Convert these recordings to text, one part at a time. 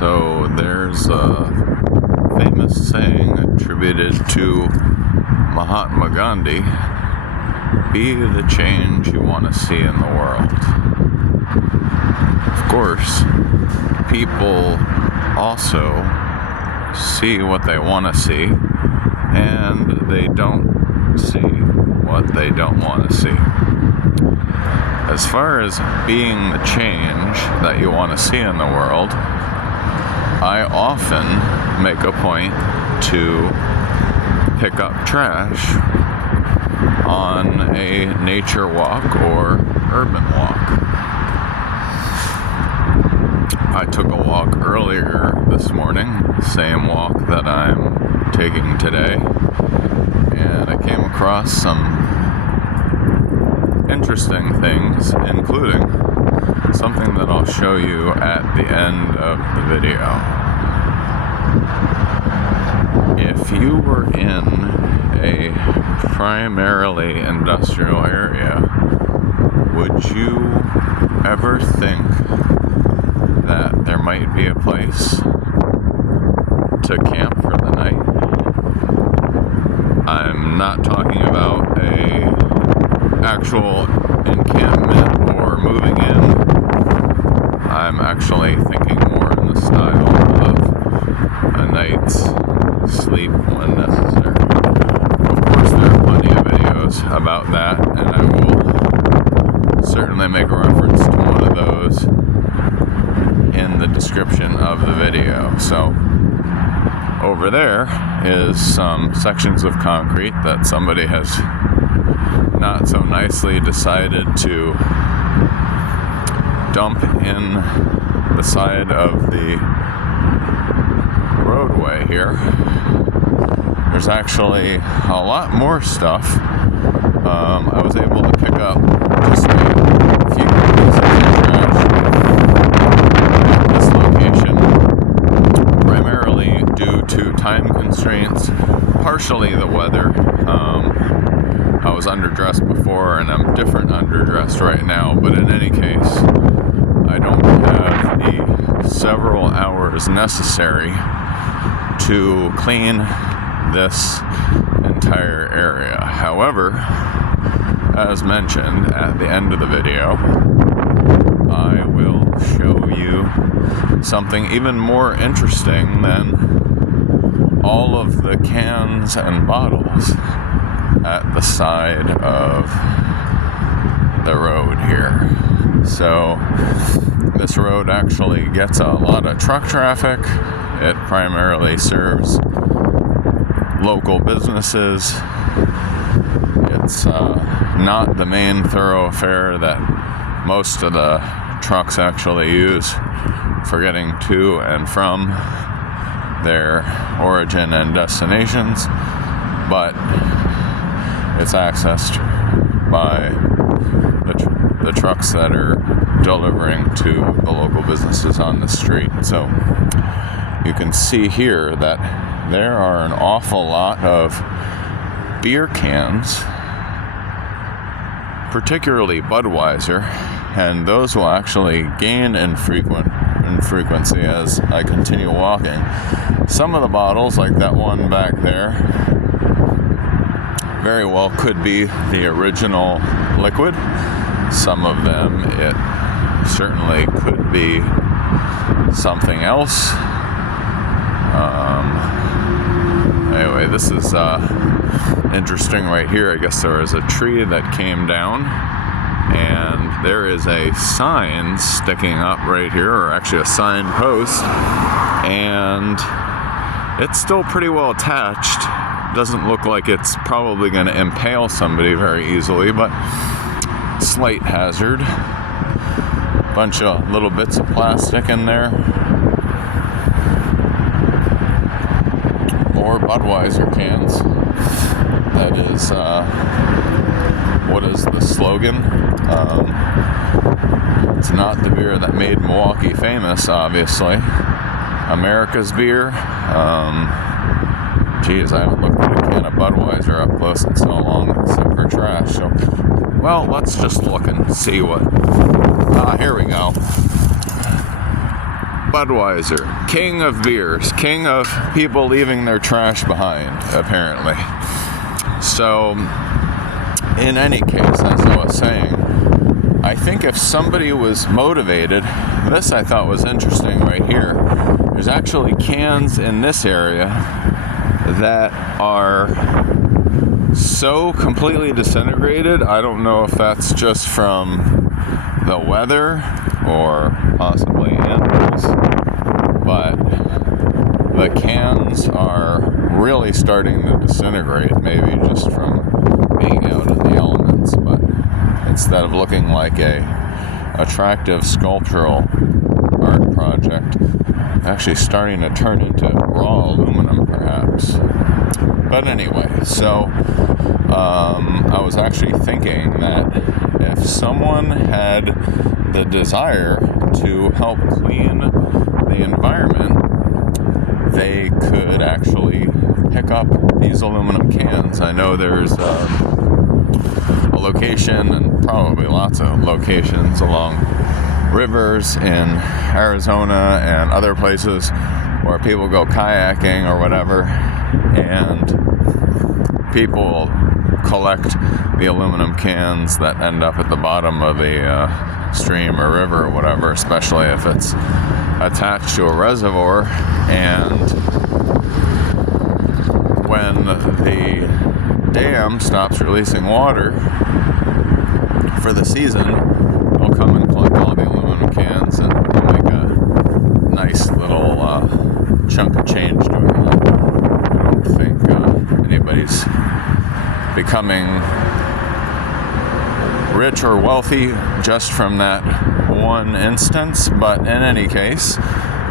So there's a famous saying attributed to Mahatma Gandhi: be the change you want to see in the world. Of course, people also see what they want to see, and they don't see what they don't want to see. As far as being the change that you want to see in the world, I often make a point to pick up trash on a nature walk or urban walk. I took a walk earlier this morning, same walk that I'm taking today, and I came across some interesting things, including something that I'll show you at the end of the video. If you were in a primarily industrial area, would you ever think that there might be a place to camp for the night? I'm not talking about a actual encampment or moving in. I'm actually thinking more in the style of a night's sleep when necessary. Of course, there are plenty of videos about that, and I will certainly make a reference to one of those in the description of the video. So over there is some sections of concrete that somebody has not so nicely decided to dump in the side of the roadway here. There's actually a lot more stuff. I was able to pick up just a few pieces of trash at this location, primarily due to time constraints, partially the weather. I was underdressed before, and I'm different underdressed right now, but in any case, I don't have the several hours necessary to clean this entire area. However, as mentioned at the end of the video, I will show you something even more interesting than all of the cans and bottles at the side of the road here. So this road actually gets a lot of truck traffic. It primarily serves local businesses. It's not the main thoroughfare that most of the trucks actually use for getting to and from their origin and destinations, but it's accessed by the trucks that are delivering to the local businesses on the street. So you can see here that there are an awful lot of beer cans, particularly Budweiser, and those will actually gain in frequency as I continue walking. Some of the bottles, like that one back there, very well could be the original liquid. Some of them, it certainly could be something else. Anyway, this is interesting right here. I guess there was a tree that came down, and there is a sign sticking up right here, or actually a sign post, and it's still pretty well attached. Doesn't look like it's probably going to impale somebody very easily, but slight hazard. Bunch of little bits of plastic in there. More Budweiser cans. That is, what is the slogan? It's not the beer that made Milwaukee famous, obviously. America's beer. Geez, I haven't looked at a can of Budweiser up close in so long, except for trash. So, well, let's just look and see what. Here we go. Budweiser, king of beers, king of people leaving their trash behind, apparently. So, in any case, as I was saying, I think if somebody was motivated, this I thought was interesting right here. There's actually cans in this area that are so completely disintegrated. I don't know if that's just from the weather or possibly animals, but the cans are really starting to disintegrate, maybe just from being out in the elements. But instead of looking like a attractive sculptural art project, actually starting to turn into raw aluminum, perhaps. But anyway, so I was actually thinking that if someone had the desire to help clean the environment, they could actually pick up these aluminum cans. I know there's a location, and probably lots of locations along rivers in Arizona and other places where people go kayaking or whatever, and people collect the aluminum cans that end up at the bottom of a stream or river or whatever, especially if it's attached to a reservoir. And when the dam stops releasing water for the season, they'll come and collect all the aluminum cans and make a nice little chunk of change doing that. I don't think anybody's becoming rich or wealthy just from that one instance, but in any case,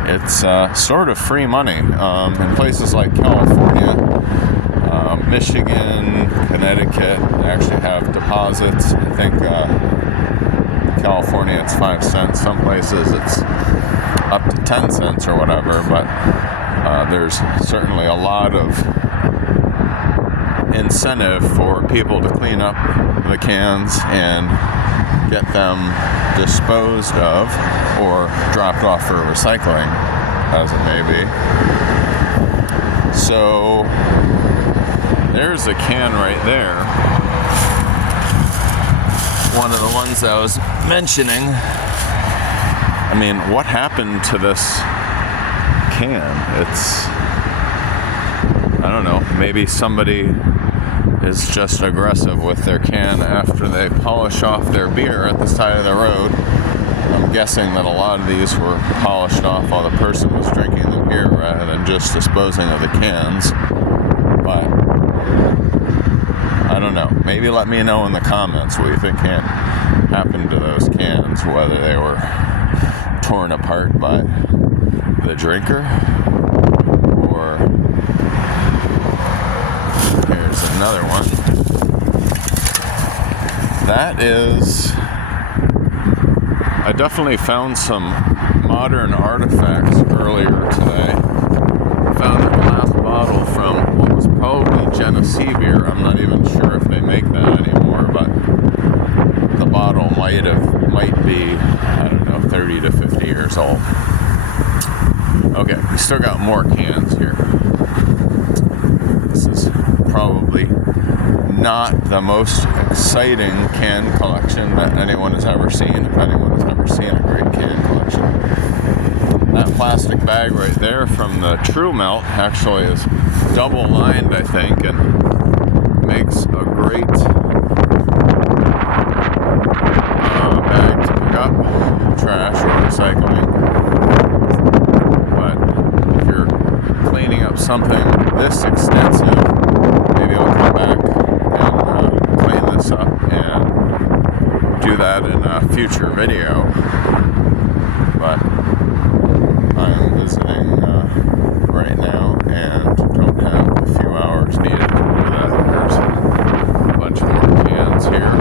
it's sort of free money. In places like California, Michigan, Connecticut, they actually have deposits. I think California it's 5 cents, some places it's up to 10 cents or whatever, but there's certainly a lot of incentive for people to clean up the cans and get them disposed of or dropped off for recycling, as it may be. So there's a can right there. One of the ones I was mentioning. I mean, what happened to this can? It's, I don't know, maybe somebody is just aggressive with their can after they polish off their beer at the side of the road. I'm guessing that a lot of these were polished off while the person was drinking the beer rather than just disposing of the cans. But I don't know. Maybe let me know in the comments what you think happened to those cans, whether they were torn apart by the drinker, or here's another one. That is, I definitely found some modern artifacts earlier today. Found a glass bottle from what was probably Genesee beer. I'm not even sure if they make that anymore, but the bottle might be, I don't know, 30 to 50 years old. Okay, we still got more cans here. This is probably not the most exciting can collection that anyone has ever seen, if anyone has ever seen a great can collection. That plastic bag right there from the True Melt actually is double lined, I think, and makes a great bag to pick up trash or recycling. But if you're cleaning up something this extensive, maybe I'll come back and clean this up and do that in a future video. But I'm visiting right now and don't have the few hours needed to do that. There's a bunch more cans here.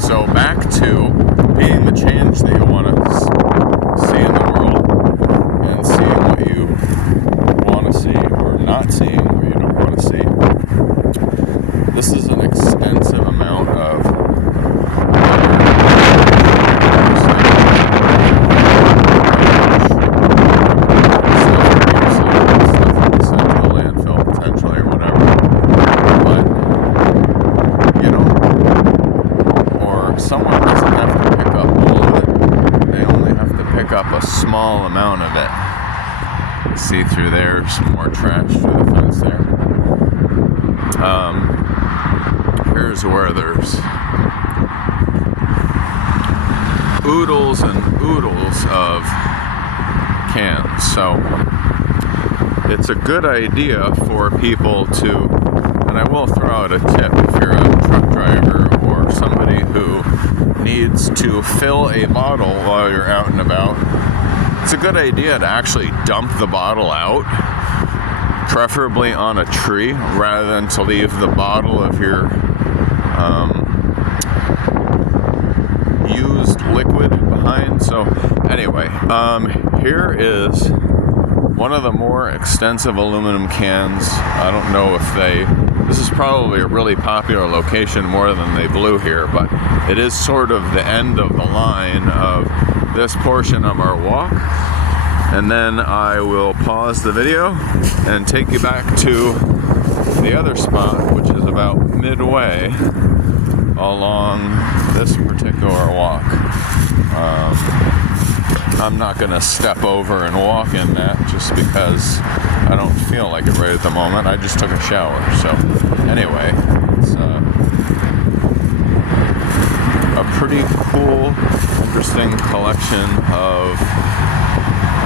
So back to being the change that you want to see in the world and seeing what you want to see or not seeing what you don't want to see. This is an extensive amount of pick up a small amount of it. See through there, some more trash through the fence there. Here's where there's oodles and oodles of cans. So it's a good idea for people to, and I will throw out a tip if you're a truck driver or somebody who needs to fill a bottle while you're out and about. It's a good idea to actually dump the bottle out, preferably on a tree, rather than to leave the bottle of your used liquid behind. So anyway, here is one of the more extensive aluminum cans. I don't know if this is probably a really popular location more than they blew here, but it is sort of the end of the line of this portion of our walk. And then I will pause the video and take you back to the other spot, which is about midway along this particular walk. I'm not going to step over and walk in that just because I don't feel like it right at the moment. I just took a shower. So anyway, it's a pretty cool, interesting collection of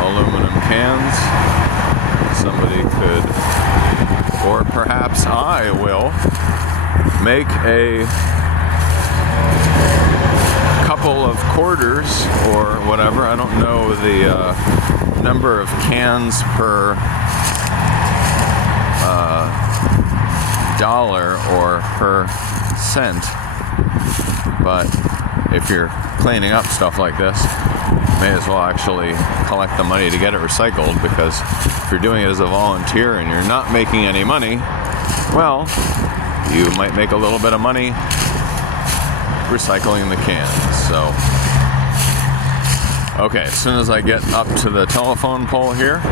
aluminum cans. Somebody could, or perhaps I will, make a couple of quarters or whatever. I don't know the number of cans per dollar or per cent, but if you're cleaning up stuff like this, may as well actually collect the money to get it recycled, because if you're doing it as a volunteer and you're not making any money, well, you might make a little bit of money recycling the cans. So okay, as soon as I get up to the telephone pole here,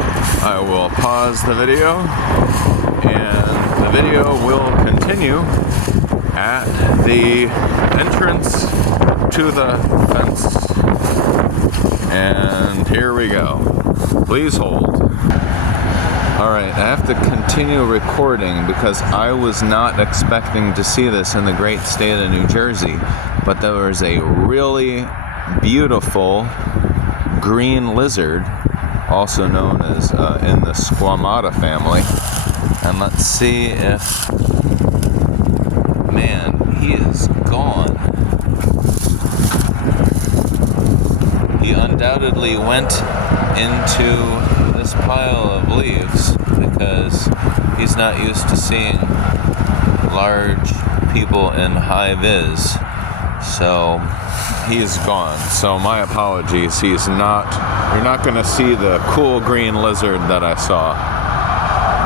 I will pause the video, and the video will continue at the entrance to the fence. And here we go. Please hold. Alright, I have to continue recording because I was not expecting to see this in the great state of New Jersey, but there was a really beautiful green lizard, also known as in the Squamata family. And let's see if, man, he is gone. He undoubtedly went into this pile of leaves because he's not used to seeing large people in high vis. So he's gone. So my apologies. You're not going to see the cool green lizard that I saw.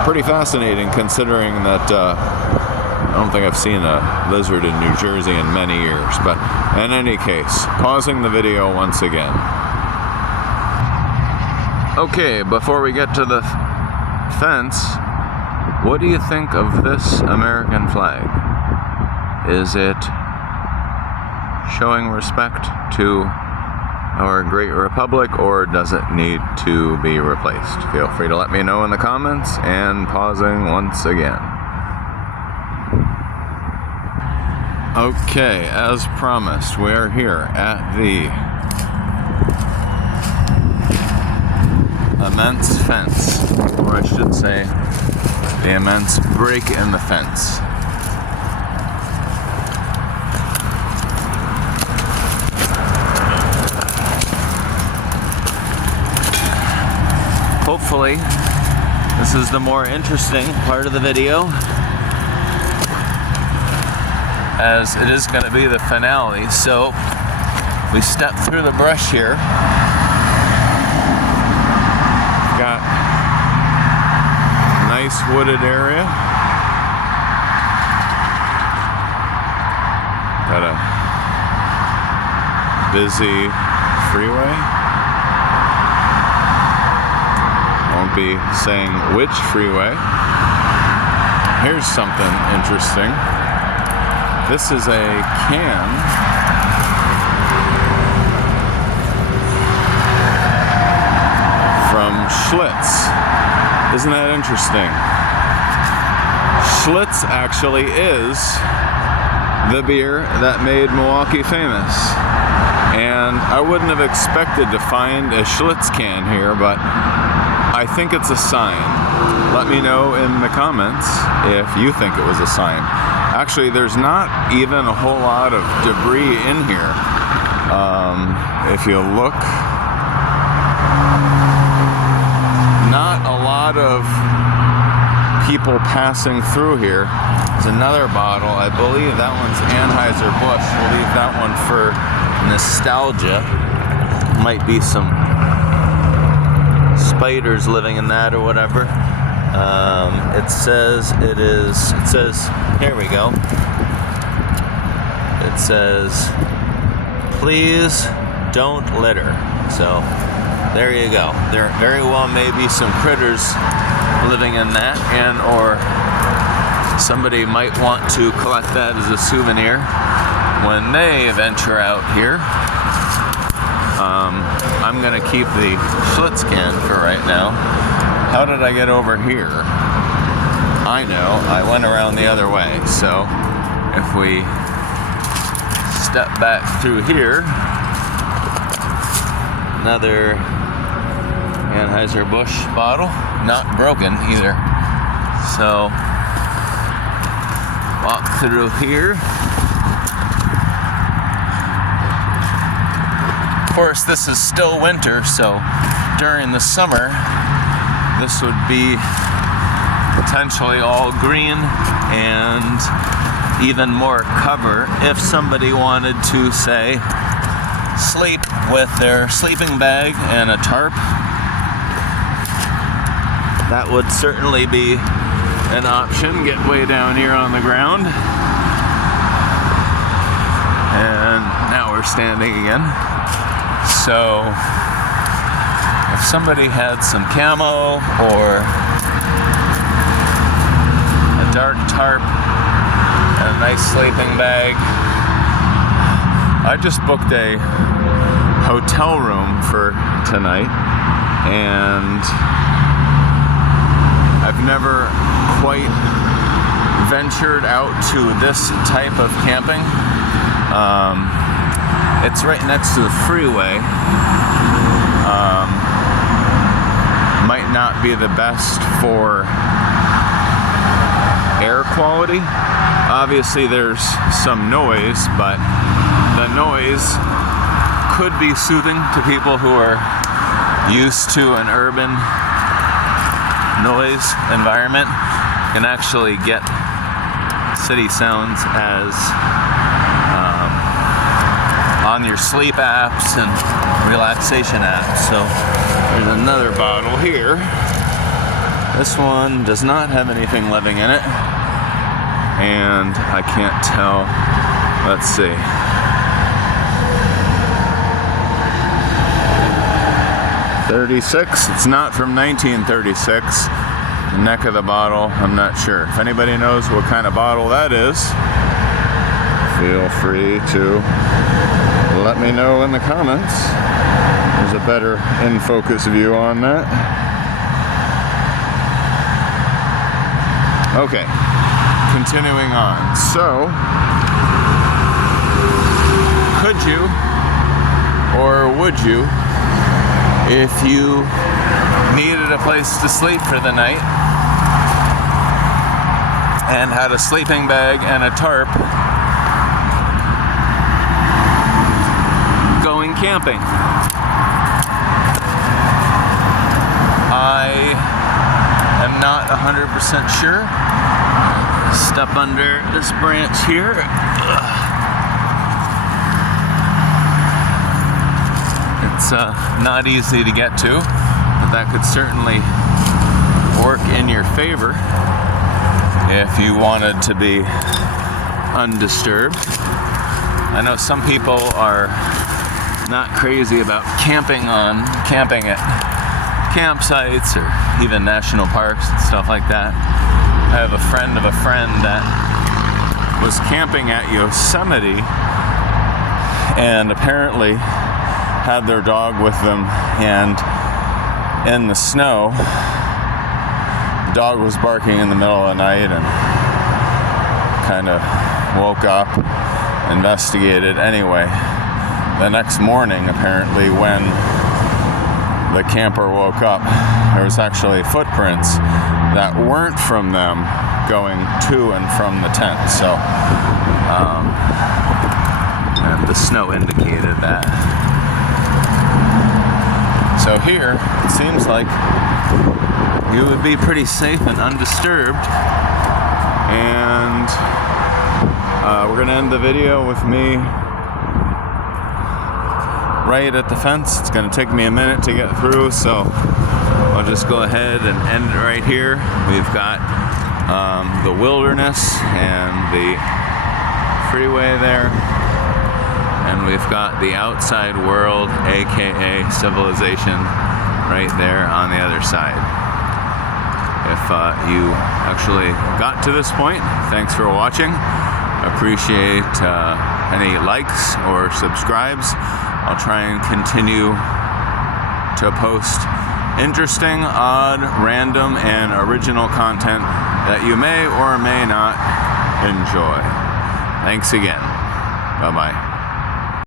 Pretty fascinating considering that I don't think I've seen a lizard in New Jersey in many years. But in any case, pausing the video once again. Okay, before we get to the fence, what do you think of this American flag? Is it showing respect to our great republic, or does it need to be replaced? Feel free to let me know in the comments, and pausing once again. Okay, as promised, we are here at the immense fence, or I should say the immense break in the fence. Hopefully this is the more interesting part of the video, as it is going to be the finale. So we step through the brush here. Got a nice wooded area. Got a busy freeway. Won't be saying which freeway. Here's something interesting. This is a can Schlitz. Isn't that interesting? Schlitz actually is the beer that made Milwaukee famous. And I wouldn't have expected to find a Schlitz can here, but I think it's a sign. Let me know in the comments if you think it was a sign. Actually, there's not even a whole lot of debris in here. If you look, not a lot of people passing through here. There's another bottle. I believe that one's Anheuser-Busch. We'll leave that one for nostalgia. Might be some spiders living in that or whatever. It says, here we go. It says, please don't litter. So there you go. There very well may be some critters living in that, and or somebody might want to collect that as a souvenir when they venture out here. I'm gonna keep the Schlitz can for right now. How did I get over here? I know, I went around the other way. So if we step back through here, another Anheuser-Busch bottle, not broken either. So walk through here. Of course, this is still winter, so during the summer, this would be potentially all green and even more cover if somebody wanted to, say, sleep with their sleeping bag and a tarp. That would certainly be an option. Get way down here on the ground. And now we're standing again. So if somebody had some camo or a dark tarp and a nice sleeping bag. I just booked a hotel room for tonight, and I've never quite ventured out to this type of camping. It's right next to the freeway. Might not be the best for air quality. Obviously there's some noise, but the noise could be soothing to people who are used to an urban noise environment. You can actually get city sounds as on your sleep apps and relaxation apps. So there's another bottle here. This one does not have anything living in it, and I can't tell. Let's see. '36. It's not from 1936. The neck of the bottle, I'm not sure. If anybody knows what kind of bottle that is, feel free to let me know in the comments. There's a better in-focus view on that. Okay, continuing on. So, could you, or would you, if you needed a place to sleep for the night and had a sleeping bag and a tarp, going camping? I am not 100% sure. Step under this branch here. It's not easy to get to, but that could certainly work in your favor if you wanted to be undisturbed. I know some people are not crazy about camping at campsites or even national parks and stuff like that. I have a friend of a friend that was camping at Yosemite and apparently had their dog with them, and in the snow. The dog was barking in the middle of the night and kind of woke up, investigated. Anyway, the next morning, apparently, when the camper woke up, there was actually footprints that weren't from them going to and from the tent. So, and the snow indicated that. So here, it seems like you would be pretty safe and undisturbed. And we're going to end the video with me right at the fence. It's going to take me a minute to get through, so I'll just go ahead and end it right here. We've got the wilderness and the freeway there, and we've got the outside world, aka civilization, right there on the other side. If you actually got to this point, thanks for watching. Appreciate any likes or subscribes. I'll try and continue to post interesting, odd, random, and original content that you may or may not enjoy. Thanks again. Bye-bye.